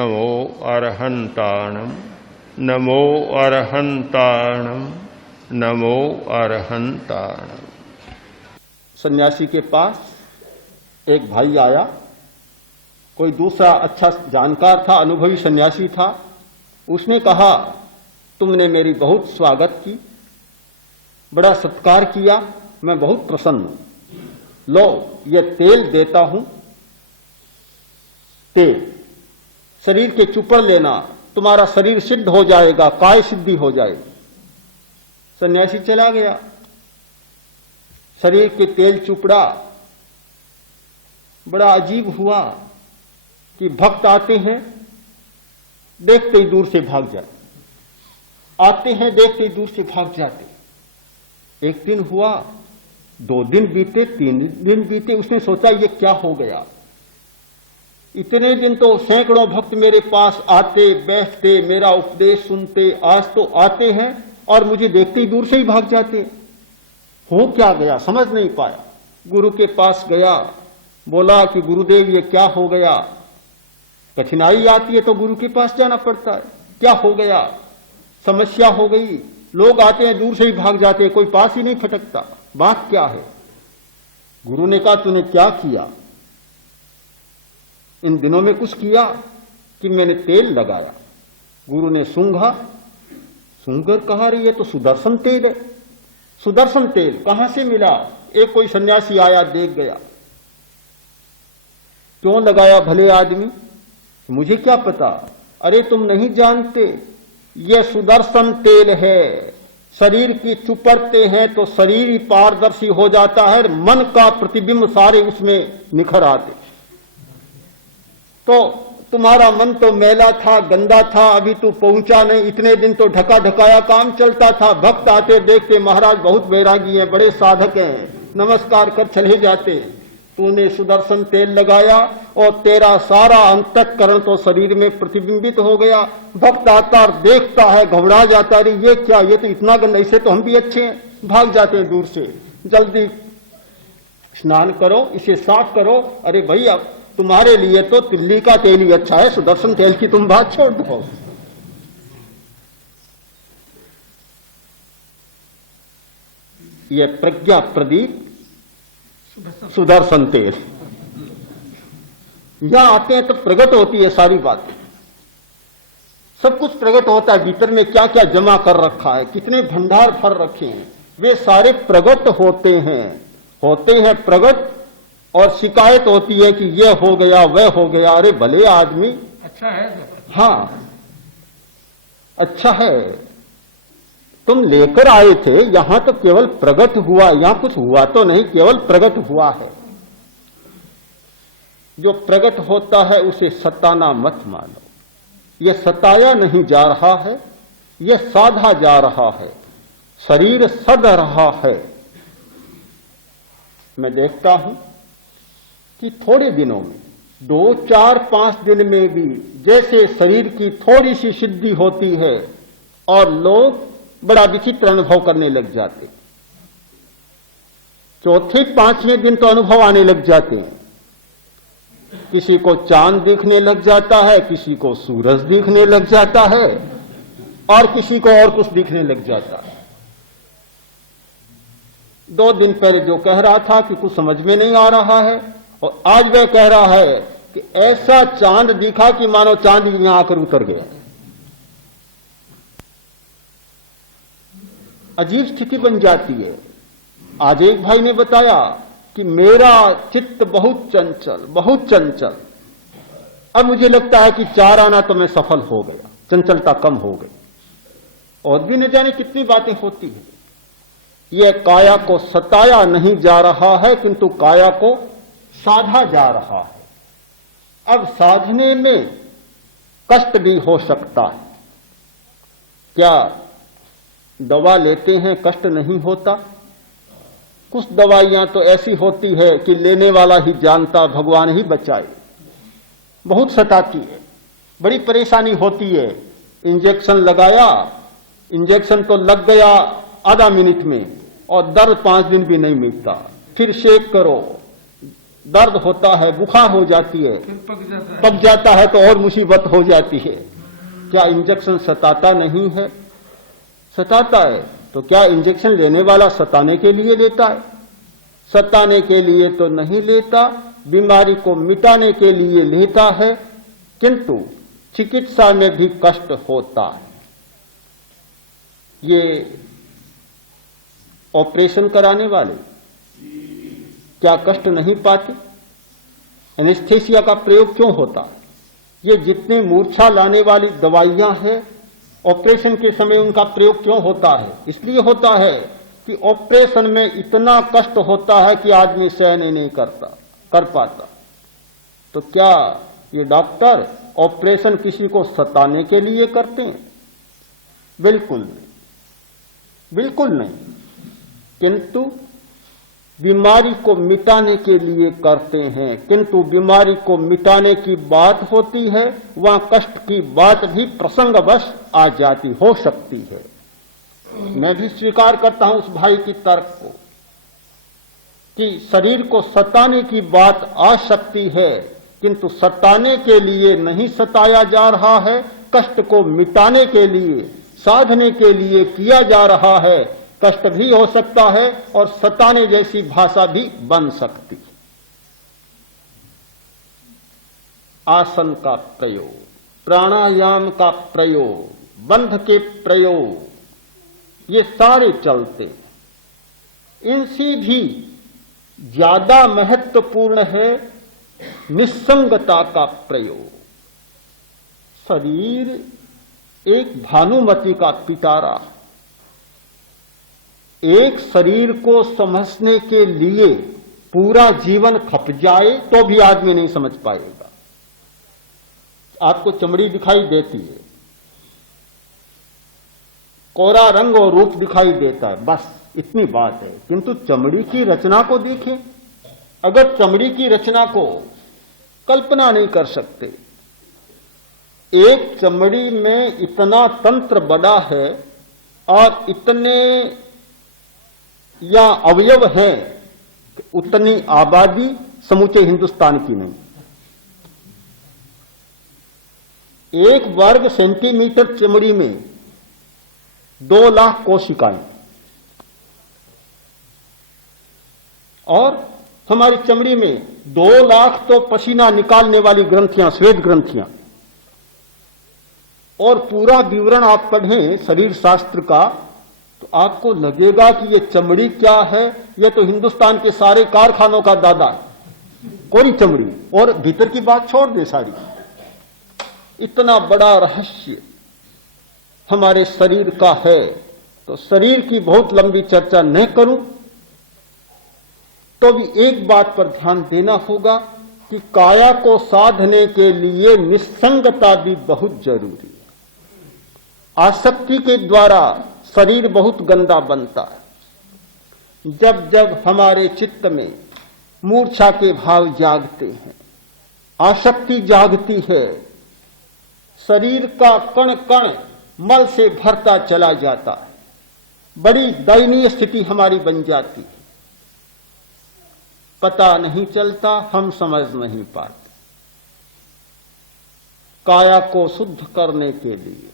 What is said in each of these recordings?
नमो अरहंताणम नमो अरहंताणम नमो अरहंताणम। सन्यासी के पास एक भाई आया, कोई दूसरा अच्छा जानकार था, अनुभवी सन्यासी था। उसने कहा, तुमने मेरी बहुत स्वागत की, बड़ा सत्कार किया, मैं बहुत प्रसन्न हूं। लो, ये तेल देता हूं, तेल शरीर के चुपड़ लेना, तुम्हारा शरीर सिद्ध हो जाएगा, काय सिद्धि हो जाएगी। सन्यासी चला गया, शरीर के तेल चुपड़ा। बड़ा अजीब हुआ कि भक्त आते हैं, देखते ही दूर से भाग जाते, आते हैं देखते ही दूर से भाग जाते। एक दिन हुआ, 2 दिन बीते, 3 दिन बीते। उसने सोचा ये क्या हो गया। इतने दिन तो सैकड़ों भक्त मेरे पास आते बैठते, मेरा उपदेश सुनते, आज तो आते हैं और मुझे देखते ही दूर से ही भाग जाते। हो क्या गया, समझ नहीं पाया। गुरु के पास गया, बोला कि गुरुदेव ये क्या हो गया। कठिनाई आती है तो गुरु के पास जाना पड़ता है। क्या हो गया, समस्या हो गई, लोग आते हैं दूर से ही भाग जाते हैं, कोई पास ही नहीं खटकता, बात क्या है। गुरु ने कहा, तूने क्या किया। इन दिनों में कुछ किया कि मैंने तेल लगाया। गुरु ने सूंघा, सूंघकर कहा, रे ये तो सुदर्शन तेल है। सुदर्शन तेल कहां से मिला। एक कोई सन्यासी आया, देख गया। क्यों लगाया भले आदमी, मुझे क्या पता। अरे तुम नहीं जानते, यह सुदर्शन तेल है। शरीर की चुपड़ते हैं तो शरीर ही पारदर्शी हो जाता है, मन का प्रतिबिंब सारे उसमें निखर आते। तो तुम्हारा मन तो मैला था, गंदा था, अभी तू पहुंचा नहीं। इतने दिन तो ढका ढकाया काम चलता था। भक्त आते देखते, महाराज बहुत वैरागी हैं, बड़े साधक हैं, नमस्कार कर चले जाते। तूने सुदर्शन तेल लगाया और तेरा सारा अंतःकरण तो शरीर में प्रतिबिंबित हो गया। भक्त आता और देखता है, घबरा जाता है, ये क्या, ये तो इतना गंदा, इसे तो हम भी अच्छे हैं, भाग जाते हैं दूर से। जल्दी स्नान करो, इसे साफ करो। अरे भैया, तुम्हारे लिए तो तिल्ली का तेल ही अच्छा है, सुदर्शन तेल की तुम बात छोड़ दो। यह प्रज्ञा प्रदीप सुदर्शन तेल, यहां आते हैं तो प्रकट होती है सारी बातें, सब कुछ प्रकट होता है। भीतर में क्या क्या जमा कर रखा है, कितने भंडार भर रखे हैं, वे सारे प्रकट होते हैं प्रकट। और शिकायत होती है कि यह हो गया, वह हो गया। अरे भले आदमी, अच्छा है, हाँ अच्छा है, तुम लेकर आए थे, यहां तो केवल प्रकट हुआ, यहां कुछ हुआ तो नहीं, केवल प्रकट हुआ है। जो प्रकट होता है उसे सताना मत मानो। यह सताया नहीं जा रहा है, यह साधा जा रहा है, शरीर सद रहा है। मैं देखता हूं कि थोड़े दिनों में, 2, 4, 5 दिन में भी जैसे शरीर की थोड़ी सी सिद्धि होती है और लोग बड़ा विचित्र अनुभव करने लग जाते। 4थे 5वें दिन तो अनुभव आने लग जाते हैं। किसी को चांद दिखने लग जाता है, किसी को सूरज दिखने लग जाता है और किसी को और कुछ दिखने लग जाता है। 2 दिन पहले जो कह रहा था कि कुछ समझ में नहीं आ रहा है, और आज वह कह रहा है कि ऐसा चांद दिखा कि मानो चांद यहां आकर उतर गया। अजीब स्थिति बन जाती है। आज एक भाई ने बताया कि मेरा चित्त बहुत चंचल, बहुत चंचल, अब मुझे लगता है कि 4 आना तो मैं सफल हो गया, चंचलता कम हो गई। और भी न जाने कितनी बातें होती हैं। यह काया को सताया नहीं जा रहा है, किंतु काया को साधा जा रहा है। अब साधने में कष्ट भी हो सकता है। क्या दवा लेते हैं कष्ट नहीं होता। कुछ दवाइयां तो ऐसी होती है कि लेने वाला ही जानता, भगवान ही बचाए। बहुत सताती है, बड़ी परेशानी होती है। इंजेक्शन लगाया, इंजेक्शन तो लग गया आधा मिनट में और दर्द 5 दिन भी नहीं मिटता। फिर शेक करो, दर्द होता है, बुखार हो जाती है, पक जाता है तो और मुसीबत हो जाती है। क्या इंजेक्शन सताता नहीं है? सताता है। तो क्या इंजेक्शन लेने वाला सताने के लिए लेता है? सताने के लिए तो नहीं लेता, बीमारी को मिटाने के लिए लेता है। किंतु चिकित्सा में भी कष्ट होता है। ये ऑपरेशन कराने वाले क्या कष्ट नहीं पाते? एनेस्थेसिया का प्रयोग क्यों होता है? ये जितने मूर्छा लाने वाली दवाइयां हैं, ऑपरेशन के समय उनका प्रयोग क्यों होता है? इसलिए होता है कि ऑपरेशन में इतना कष्ट होता है कि आदमी सहन नहीं कर पाता। तो क्या ये डॉक्टर ऑपरेशन किसी को सताने के लिए करते हैं? बिल्कुल नहीं, बिल्कुल नहीं। किंतु बीमारी को मिटाने के लिए करते हैं। किंतु बीमारी को मिटाने की बात होती है, वहां कष्ट की बात भी प्रसंगवश आ जाती हो सकती है। मैं भी स्वीकार करता हूं उस भाई की तर्क को कि शरीर को सताने की बात आ सकती है, किंतु सताने के लिए नहीं सताया जा रहा है, कष्ट को मिटाने के लिए, साधने के लिए किया जा रहा है। कष्ट भी हो सकता है और सताने जैसी भाषा भी बन सकती है। आसन का प्रयोग, प्राणायाम का प्रयोग, बंध के प्रयोग, ये सारे चलते हैं। इनसे भी ज्यादा महत्वपूर्ण है निस्संगता का प्रयोग। शरीर एक भानुमति का पिटारा। एक शरीर को समझने के लिए पूरा जीवन खप जाए तो भी आदमी नहीं समझ पाएगा। आपको चमड़ी दिखाई देती है, कोरा रंग और रूप दिखाई देता है, बस इतनी बात है। किंतु चमड़ी की रचना को देखें। अगर चमड़ी की रचना को कल्पना नहीं कर सकते, एक चमड़ी में इतना तंत्र बड़ा है और इतने या अवयव हैं कि उतनी आबादी समूचे हिंदुस्तान की नहीं। 1 वर्ग सेंटीमीटर चमड़ी में 2 लाख कोशिकाएं, और हमारी चमड़ी में 2 लाख तो पसीना निकालने वाली ग्रंथियां, श्वेत ग्रंथियां। और पूरा विवरण आप पढ़ें शरीर शास्त्र का तो आपको लगेगा कि ये चमड़ी क्या है, ये तो हिंदुस्तान के सारे कारखानों का दादा है, कोरी चमड़ी। और भीतर की बात छोड़ दे सारी। इतना बड़ा रहस्य हमारे शरीर का है। तो शरीर की बहुत लंबी चर्चा न करूं तो भी एक बात पर ध्यान देना होगा कि काया को साधने के लिए निस्संगता भी बहुत जरूरी है। आसक्ति के द्वारा शरीर बहुत गंदा बनता है। जब जब हमारे चित्त में मूर्छा के भाव जागते हैं, आसक्ति जागती है, शरीर का कण कण मल से भरता चला जाता है। बड़ी दयनीय स्थिति हमारी बन जाती है। पता नहीं चलता, हम समझ नहीं पाते। काया को शुद्ध करने के लिए,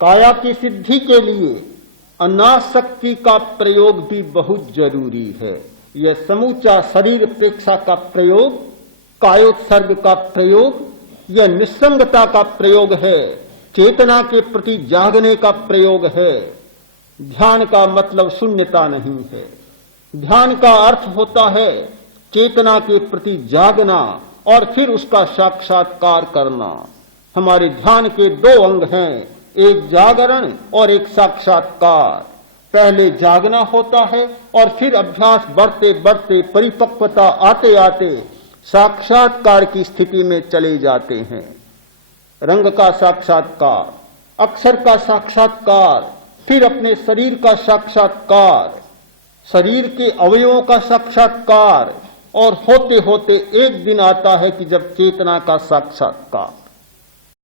काया की सिद्धि के लिए अनासक्ति का प्रयोग भी बहुत जरूरी है। यह समूचा शरीर प्रेक्षा का प्रयोग, कायोत्सर्ग का प्रयोग, यह निस्संगता का प्रयोग है, चेतना के प्रति जागने का प्रयोग है। ध्यान का मतलब शून्यता नहीं है। ध्यान का अर्थ होता है चेतना के प्रति जागना और फिर उसका साक्षात्कार करना। हमारे ध्यान के 2 अंग हैं, एक जागरण और एक साक्षात्कार। पहले जागना होता है और फिर अभ्यास बढ़ते बढ़ते परिपक्वता आते आते साक्षात्कार की स्थिति में चले जाते हैं। रंग का साक्षात्कार, अक्षर का साक्षात्कार, फिर अपने शरीर का साक्षात्कार, शरीर के अवयवों का साक्षात्कार, और होते होते एक दिन आता है कि जब चेतना का साक्षात्कार।